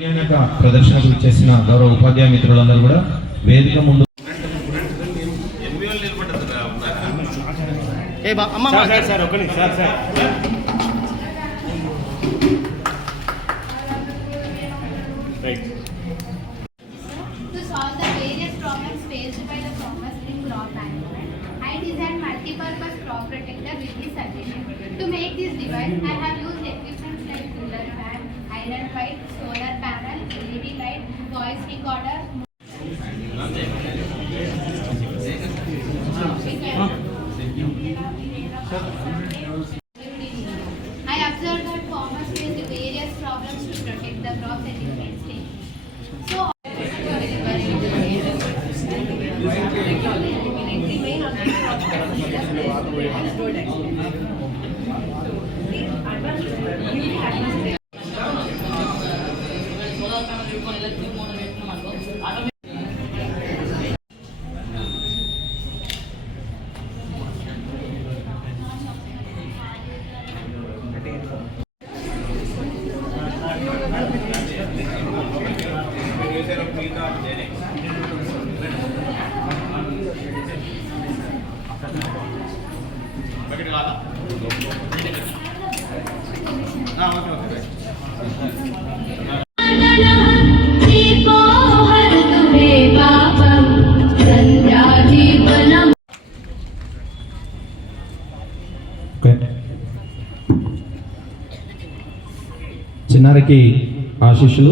ప్రదర్శనకు చేసిన గౌరవ ఉపాధ్యాయ మిత్రులందరూ కూడా వేదిక ముందు ఏ బా అమ్మ సార్ సార్ సార్ ఒకటి sir sir right To make this device, I have used equipment like cooler fan, iron pipe, solar light, voice recorder. I okay okay అందరికీ ఆశీస్సులు.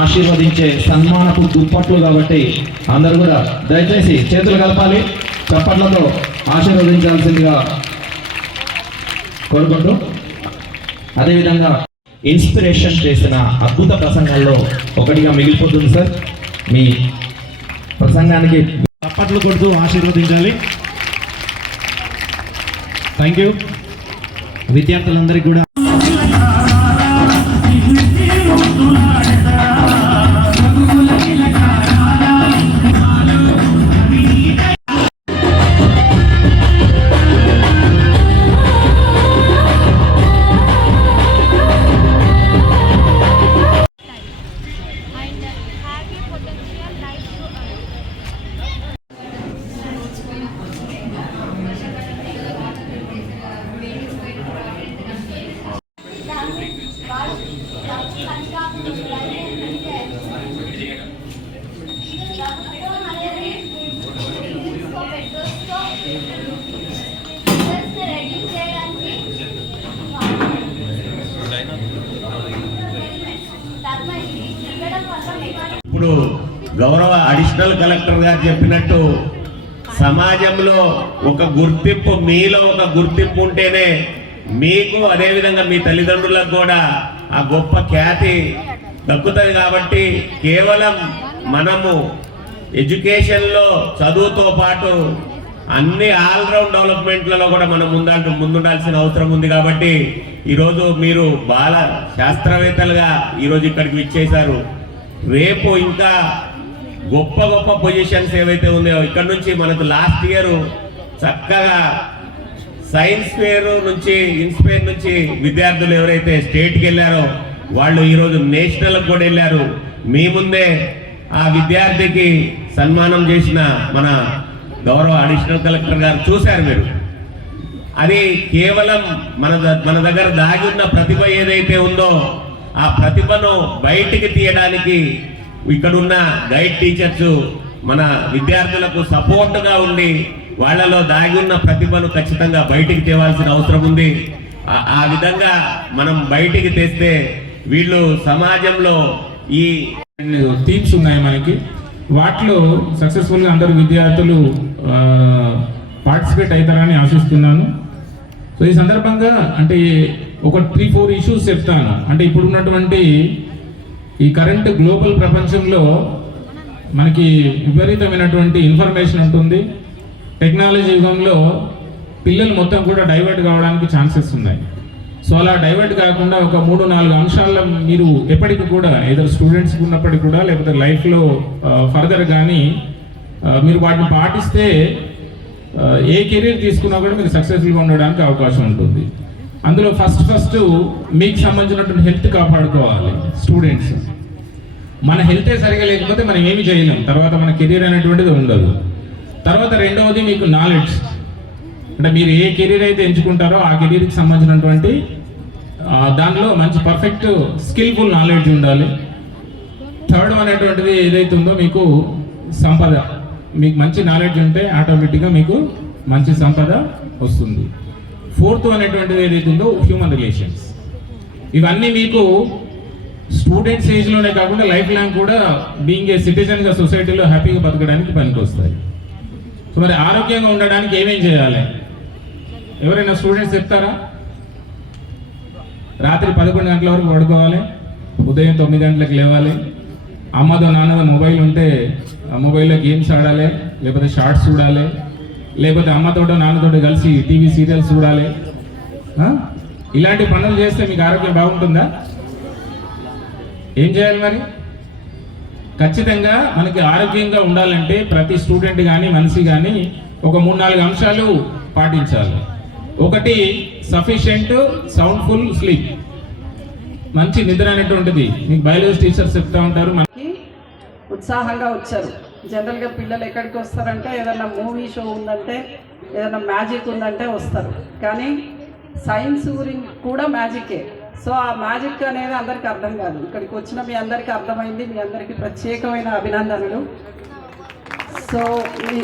ఆశీర్వదించే సన్మానపు దుప్పట్లు కాబట్టి అందరూ కూడా దయచేసి చేతులు కలపాలి. చప్పట్లతో ఆశీర్వదించాల్సిందిగా కోరుకుంటూ అదేవిధంగా ఇన్స్పిరేషన్ చేసిన అద్భుత ప్రసంగాల్లో ఒకటిగా మిగిలిపోతుంది సార్. మీ ప్రసంగానికి అప్పట్లు కొడుతూ ఆశీర్వదించాలి. థ్యాంక్ యూ విద్యార్థులందరికీ కూడా గౌరవ అడిషనల్ కలెక్టర్ గారు చెప్పినట్టు సమాజంలో ఒక గుర్తింపు మీలో ఒక గుర్తింపు ఉంటేనే మీకు అదేవిధంగా మీ తల్లిదండ్రులకు కూడా ఆ గొప్ప ఖ్యాతి దక్కుతుంది కాబట్టి కేవలం మనము ఎడ్యుకేషన్లో చదువుతో పాటు అన్ని ఆల్రౌండ్ డెవలప్మెంట్లలో కూడా మనం ముందంటూ ముందుండాల్సిన అవసరం ఉంది కాబట్టి ఈరోజు మీరు బాల శాస్త్రవేత్తలుగా ఈరోజు ఇక్కడికి విచ్చేశారు. రేపు ఇంకా గొప్ప గొప్ప పొజిషన్స్ ఏవైతే ఉన్నాయో ఇక్కడ నుంచి మనకు లాస్ట్ ఇయర్ చక్కగా సైన్స్ ఫేర్ నుంచి ఇన్స్పైర్ నుంచి విద్యార్థులు ఎవరైతే స్టేట్కి వెళ్ళారో వాళ్ళు ఈరోజు నేషనల్ కూడా వెళ్ళారు. మీ ముందే ఆ విద్యార్థికి సన్మానం చేసిన మన గౌరవ అడిషనల్ కలెక్టర్ గారు చూశారు మీరు. అది కేవలం మన మన దగ్గర దాగి ఉన్న ప్రతిభ ఏదైతే ఉందో ఆ ప్రతిభను బయటికి తీయడానికి ఇక్కడున్న గైడ్ టీచర్స్ మన విద్యార్థులకు సపోర్ట్గా ఉండి వాళ్ళలో దాగి ఉన్న ప్రతిభను ఖచ్చితంగా బయటికి తేవాల్సిన అవసరం ఉంది. ఆ- విధంగా మనం బయటికి తెస్తే వీళ్ళు సమాజంలో ఈ థీమ్స్ ఉన్నాయి మనకి? వాటిలో సక్సెస్ఫుల్గా అందరు విద్యార్థులు పార్టిసిపేట్ అవుతారని ఆశిస్తున్నాను. సో ఈ సందర్భంగా అంటే ఒక త్రీ ఫోర్ ఇష్యూస్ చెప్తాను. అంటే ఇప్పుడు ఉన్నటువంటి ఈ కరెంట్ గ్లోబల్ ప్రపంచంలో మనకి విపరీతమైనటువంటి ఇన్ఫర్మేషన్ ఉంటుంది. టెక్నాలజీ యుగంలో పిల్లలు మొత్తం కూడా డైవర్ట్ కావడానికి ఛాన్సెస్ ఉన్నాయి. సో అలా డైవర్ట్ కాకుండా ఒక మూడు నాలుగు అంశాల్లో మీరు ఎప్పటికి కూడా ఏదో స్టూడెంట్స్ ఉన్నప్పటికీ కూడా లేకపోతే లైఫ్లో ఫర్దర్ కానీ మీరు వాటిని పాటిస్తే ఏ కెరీర్ తీసుకున్నా కూడా మీరు సక్సెస్ఫుల్గా ఉండడానికి అవకాశం ఉంటుంది. అందులో ఫస్ట్ ఫస్ట్ మీకు సంబంధించినటువంటి హెల్త్ కాపాడుకోవాలి. స్టూడెంట్స్ మన హెల్తే సరిగా లేకపోతే మనం ఏమి చేయలేం. తర్వాత మన కెరీర్ అనేటువంటిది ఉండదు. తర్వాత రెండవది మీకు నాలెడ్జ్ అంటే మీరు ఏ కెరీర్ అయితే ఎంచుకుంటారో ఆ కెరీర్కి సంబంధించినటువంటి దానిలో మంచి పర్ఫెక్ట్ స్కిల్ఫుల్ నాలెడ్జ్ ఉండాలి. థర్డ్ అనేటువంటిది ఏదైతే ఉందో మీకు సంపద. మీకు మంచి నాలెడ్జ్ ఉంటే ఆటోమేటిక్గా మీకు మంచి సంపద వస్తుంది. ఫోర్త్ అనేటువంటిది ఏదైతే ఉందో హ్యూమన్ రిలేషన్స్ ఇవన్నీ మీకు స్టూడెంట్స్ ఏజ్లోనే కాకుండా లైఫ్ లాంగ్ కూడా బీయింగ్ ఏ సిటిజన్గా సొసైటీలో హ్యాపీగా బతకడానికి పనికొస్తాయి. సో మరి ఆరోగ్యంగా ఉండడానికి ఏమేం చేయాలి? ఎవరైనా స్టూడెంట్స్ చెప్తారా? రాత్రి పదకొండు గంటల వరకు పడుకోవాలి ఉదయం తొమ్మిది గంటలకు లేవాలి అమ్మతో నాన్నతో మొబైల్ ఉంటే ఆ మొబైల్లో గేమ్స్ ఆడాలి లేకపోతే షార్ట్స్ చూడాలి లేకపోతే అమ్మతోటో నాన్నతోటో కలిసి టీవీ సీరియల్స్ చూడాలి. ఇలాంటి పనులు చేస్తే మీకు ఆరోగ్యం బాగుంటుందా? ఏం చేయాలి మరి? ఖచ్చితంగా మనకి ఆరోగ్యంగా ఉండాలంటే ప్రతి స్టూడెంట్ కానీ మనిషి కానీ ఒక మూడు నాలుగు అంశాలు పాటించాలి. ఒకటి సఫిషియెంట్ సౌండ్ఫుల్ స్లీప్. మంచి నిద్ర అనేటువంటిది. మీకు బయాలజీ టీచర్స్ చెప్తా ఉంటారు మనకి ఉత్సాహంగా వచ్చారు. జనరల్గా పిల్లలు ఎక్కడికి వస్తారంటే ఏదైనా మూవీ షో ఉందంటే ఏదైనా మ్యాజిక్ ఉందంటే వస్తారు. కానీ సైన్స్ గురించి కూడా మ్యాజికే. సో ఆ మ్యాజిక్ అనేది అందరికీ అర్థం కాదు. ఇక్కడికి వచ్చిన మీ అందరికీ అర్థమైంది. మీ అందరికీ ప్రత్యేకమైన అభినందనలు. సో మీ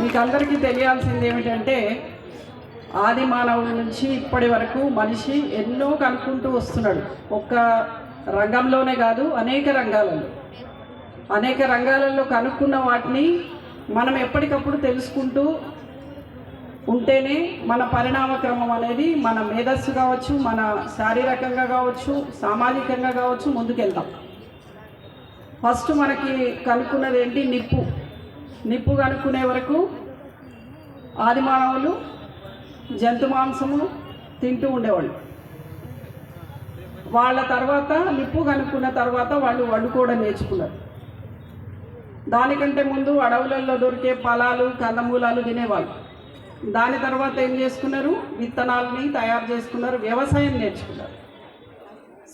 మీకు అందరికీ తెలియాల్సింది ఏమిటంటే ఆది మానవుల నుంచి ఇప్పటి వరకు మనిషి ఎన్నో కనుక్కుంటూ వస్తున్నాడు. ఒక్క రంగంలోనే కాదు అనేక రంగాలలో. అనేక రంగాలలో కనుక్కున్న వాటిని మనం ఎప్పటికప్పుడు తెలుసుకుంటూ ఉంటేనే మన పరిణామక్రమం అనేది మన మేధస్సు కావచ్చు మన శారీరకంగా కావచ్చు సామాజికంగా కావచ్చు ముందుకెళ్తాం. ఫస్ట్ మనకి కనుక్కున్నది ఏంటి? నిప్పు. నిప్పు కనుక్కునే వరకు ఆది మానవులు జంతు మాంసము తింటూ ఉండేవాళ్ళు. వాళ్ళ తర్వాత నిప్పు కనుక్కున్న తర్వాత వాళ్ళు వండుకోవడం నేర్చుకున్నారు. దానికంటే ముందు అడవులలో దొరికే ఫలాలు కందమూలాలు తినేవాళ్ళు. దాని తర్వాత ఏం చేసుకున్నారు? విత్తనాలని తయారు చేసుకున్నారు వ్యవసాయం నేర్చుకున్నారు.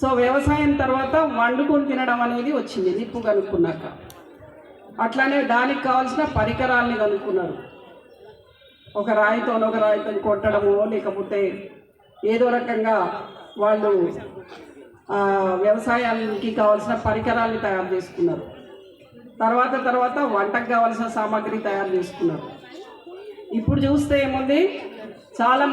సో వ్యవసాయం తర్వాత వండుకొని తినడం అనేది వచ్చింది నిప్పు కనుక్కున్నాక. అట్లానే దానికి కావాల్సిన పరికరాల్ని కనుక్కున్నారు. ఒక రాయితో ఒక రాయితో కొట్టడము లేకపోతే ఏదో రకంగా వాళ్ళు వ్యవసాయానికి కావాల్సిన పరికరాల్ని తయారు చేసుకున్నారు. తర్వాత తర్వాత వంటకు కావలసిన సామాగ్రి తయారు చేసుకున్నారు. ఇప్పుడు చూస్తే ఏముంది? చాలా